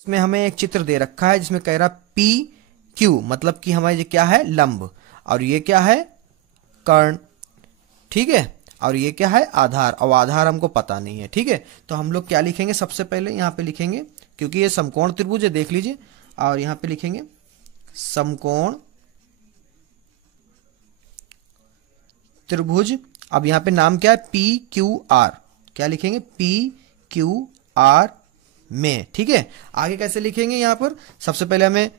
इसमें हमें एक चित्र दे रखा है जिसमें कह रहा पी क्यू, मतलब कि हमारे ये क्या है, लंब, और ये क्या है, कर्ण, ठीक है, और ये क्या है, आधार, और आधार हमको पता नहीं है, ठीक है। तो हम लोग क्या लिखेंगे, सबसे पहले यहाँ पे लिखेंगे, क्योंकि ये समकोण त्रिभुज है, देख लीजिए, और यहाँ पे लिखेंगे समकोण त्रिभुज। अब यहाँ पे नाम क्या है, पी क्यू आर, क्या लिखेंगे, पी क्यू आर में, ठीक है। आगे कैसे लिखेंगे, यहाँ पर सबसे पहले हमें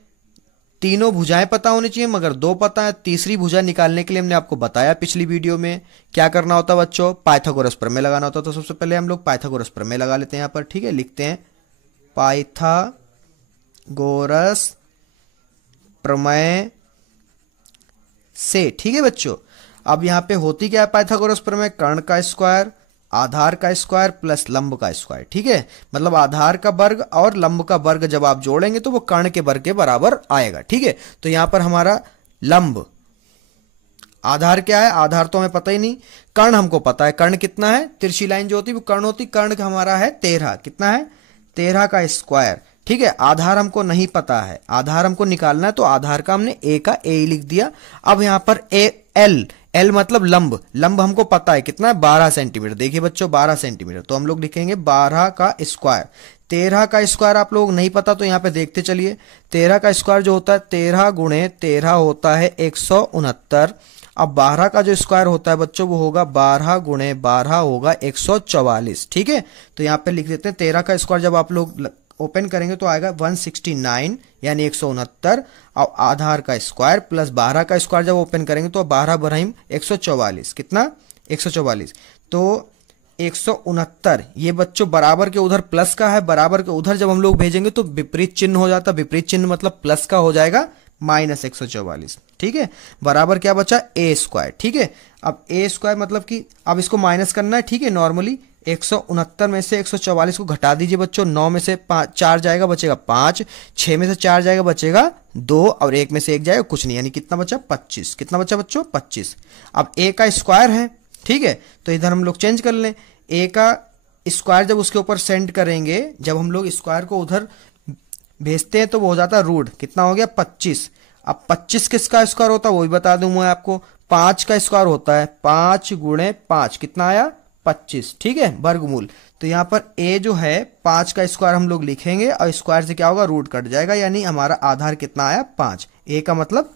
तीनों भुजाएं पता होनी चाहिए, मगर दो पता है। तीसरी भुजा निकालने के लिए हमने आपको बताया पिछली वीडियो में क्या करना होता है बच्चों, पाइथागोरस प्रमेय लगाना होता है। तो सबसे पहले हम लोग पाइथागोरस प्रमेय लगा लेते हैं यहाँ पर, ठीक है। लिखते हैं पाइथागोरस प्रमेय से, ठीक है बच्चों। अब यहाँ पे होती क्या है पाइथागोरस प्रमेय, कर्ण का स्क्वायर, आधार का स्क्वायर प्लस लंब का स्क्वायर, ठीक है। मतलब आधार का वर्ग और लंब का वर्ग जब आप जोड़ेंगे तो वो कर्ण के वर्ग के बराबर आएगा, ठीक है। तो यहां पर हमारा लंब, आधार क्या है, आधार तो हमें पता ही नहीं, कर्ण हमको पता है, कर्ण कितना है, तिरछी लाइन जो होती है वो कर्ण होती, कर्ण का हमारा है 13, कितना है, 13 का स्क्वायर, ठीक है। आधार हमको नहीं पता है, आधार हमको निकालना है, तो आधार का हमने ए का ए लिख दिया। अब यहां पर ए एल, एल मतलब लंब, लंब हमको पता है कितना है, 12 सेंटीमीटर, देखिए बच्चों 12 सेंटीमीटर, तो हम लोग लिखेंगे 12 का स्क्वायर। 13 का स्क्वायर आप लोग नहीं पता तो यहाँ पे देखते चलिए, 13 का स्क्वायर जो होता है 13 गुणे 13 होता है 169। अब 12 का जो स्क्वायर होता है बच्चों वो होगा 12 गुणे 12 होगा 144, ठीक है। तो यहाँ पे लिख देते हैं 13 का स्क्वायर जब आप लोग ओपन करेंगे तो आएगा 169 यानी 169, और आधार का स्क्वायर प्लस 12 का स्क्वायर जब ओपन करेंगे तो 12 बराबर 144, कितना 144, तो 169। ये बच्चों बराबर के उधर प्लस का है, बराबर के उधर जब हम लोग भेजेंगे तो विपरीत चिन्ह हो जाता, विपरीत चिन्ह मतलब प्लस का हो जाएगा माइनस 144, ठीक है। बराबर क्या बचा, ए स्क्वायर, ठीक है। अब ए स्क्वायर मतलब कि अब इसको माइनस करना है, ठीक है। नॉर्मली 169 में से 144 को घटा दीजिए बच्चों, 9 में से 4 जाएगा बचेगा 5, 6 में से 4 जाएगा बचेगा 2, और 1 में से 1 जाएगा कुछ नहीं, यानी कितना बचा 25, कितना बचा बच्चों 25। अब ए का स्क्वायर है, ठीक है, तो इधर हम लोग चेंज कर लें, ए का स्क्वायर जब उसके ऊपर सेंड करेंगे, जब हम लोग स्क्वायर को उधर भेजते हैं तो वो हो जाता है रूट, कितना हो गया 25। अब 25 किसका स्क्वायर होता है वो भी बता दूं मैं आपको, 5 का स्क्वायर होता है 5 गुणे 5, कितना आया 25, ठीक है, वर्गमूल। तो यहाँ पर a जो है 5 का स्क्वायर हम लोग लिखेंगे और स्क्वायर से क्या होगा, रूट कट जाएगा, यानी हमारा आधार कितना आया 5, a का मतलब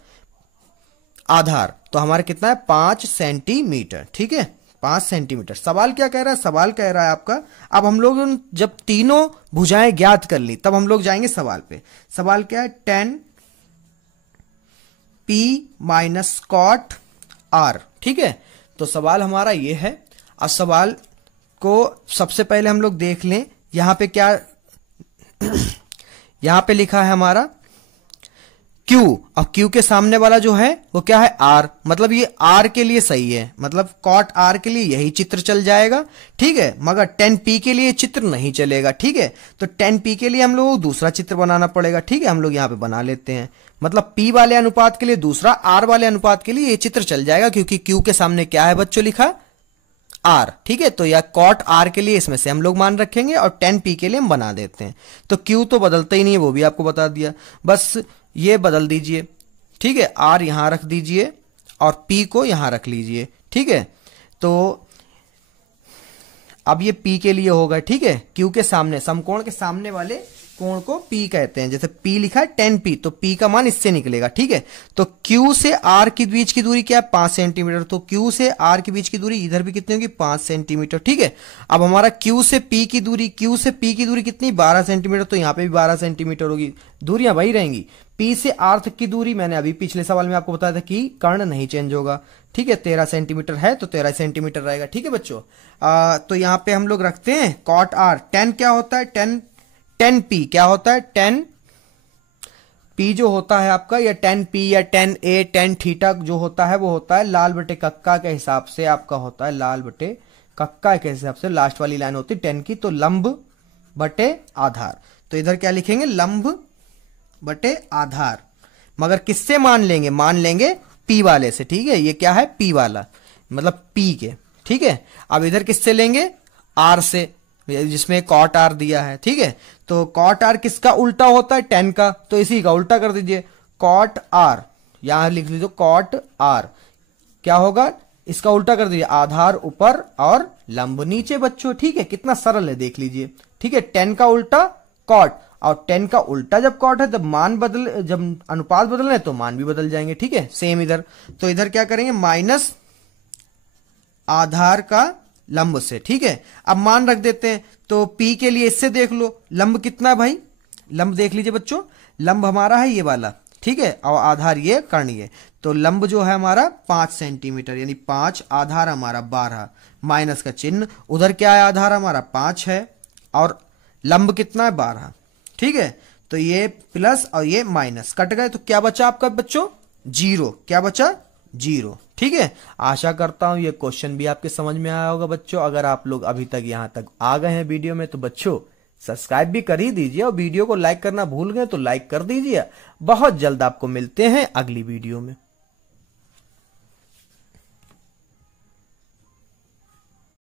आधार, तो हमारा कितना है 5 सेंटीमीटर, ठीक है, 5 सेंटीमीटर। सवाल क्या कह रहा है, सवाल कह रहा है आपका, अब हम लोग जब तीनों भुजाएं ज्ञात कर ली तब हम लोग जाएंगे सवाल पे। सवाल क्या है, 10p माइनस कॉट आर, ठीक है। तो सवाल हमारा ये है। अब सवाल को सबसे पहले हम लोग देख लें, यहां पे क्या यहां पे लिखा है हमारा Q, और Q के सामने वाला जो है वो क्या है R, मतलब ये R के लिए सही है, मतलब कॉट R के लिए यही चित्र चल जाएगा, ठीक है, मगर 10p के लिए चित्र नहीं चलेगा, ठीक है। तो 10p के लिए हम लोग दूसरा चित्र बनाना पड़ेगा, ठीक है, हम लोग यहाँ पे बना लेते हैं, मतलब p वाले अनुपात के लिए दूसरा, R वाले अनुपात के लिए ये चित्र चल जाएगा, क्योंकि Q के सामने क्या है बच्चों लिखा R, ठीक है। तो यह कॉट R के लिए इसमें से हम लोग मान रखेंगे और 10p के लिए हम बना देते हैं। तो Q तो बदलता ही नहीं है, वो भी आपको बता दिया, बस ये बदल दीजिए, ठीक है, R यहां रख दीजिए और P को यहां रख लीजिए, ठीक है। तो अब ये P के लिए होगा, ठीक है, Q के सामने, समकोण के सामने वाले कोण को P कहते हैं, जैसे P लिखा है 10p, तो P का मान इससे निकलेगा, ठीक है। तो Q से R के बीच की दूरी क्या है 5 सेंटीमीटर, तो Q से R के बीच की दूरी इधर भी कितनी होगी 5 सेंटीमीटर, ठीक है। अब हमारा Q से P की दूरी, Q से P की दूरी कितनी 12 सेंटीमीटर, तो यहाँ पे भी 12 सेंटीमीटर होगी, दूरियां वही रहेंगी। P से R तक की दूरी मैंने अभी पिछले सवाल में आपको बताया था कि कर्ण नहीं चेंज होगा, ठीक है, 13 सेंटीमीटर है तो 13 सेंटीमीटर रहेगा, ठीक है बच्चों। तो यहाँ पे हम लोग रखते हैं कॉट R, 10 क्या होता है 10p क्या होता है 10p जो होता है आपका, या 10p या 10a 10 थीटा जो होता है वो होता है लाल बटे कक्का के हिसाब से आपका होता है, लाल बटे कक्का के हिसाब से लास्ट वाली लाइन होती है 10 की, तो लंब बटे आधार। तो इधर क्या लिखेंगे, लंब बटे आधार, मगर किससे मान लेंगे, मान लेंगे p वाले से, ठीक है, ये क्या है p वाला, मतलब p के, ठीक है। अब इधर किससे लेंगे, r से, जिसमें कॉट R दिया है, ठीक है। तो कॉट आर किसका उल्टा होता है, टेन का, तो इसी का उल्टा कर दीजिए, कॉट आर, यहां लिख लीजिए कॉट आर क्या होगा, इसका उल्टा कर दीजिए, आधार ऊपर और लंब नीचे बच्चों। ठीक है, कितना सरल है देख लीजिए। ठीक है, टेन का उल्टा कॉट, और टेन का उल्टा जब कॉट है, जब अनुपात बदल रहे तो मान भी बदल जाएंगे। ठीक है, सेम इधर, तो इधर क्या करेंगे, माइनस आधार का लंब से। ठीक है, अब मान रख देते हैं, तो P के लिए इससे देख लो लंब कितना है भाई, लंब देख लीजिए बच्चों, लंब हमारा है ये वाला। ठीक है, और आधार ये कर्ण ये, तो लंब जो है हमारा 5 सेंटीमीटर, यानी 5, आधार हमारा 12, माइनस का चिन्ह, उधर क्या है, आधार हमारा 5 है और लंब कितना है 12। ठीक है, तो ये प्लस और ये माइनस कट गए, तो क्या बचा आपका बच्चों, 0, क्या बचा, 0। ठीक है, आशा करता हूं ये क्वेश्चन भी आपके समझ में आया होगा बच्चों। अगर आप लोग अभी तक यहां तक आ गए हैं वीडियो में तो बच्चों सब्सक्राइब भी कर ही दीजिए, और वीडियो को लाइक करना भूल गए तो लाइक कर दीजिए। बहुत जल्द आपको मिलते हैं अगली वीडियो में।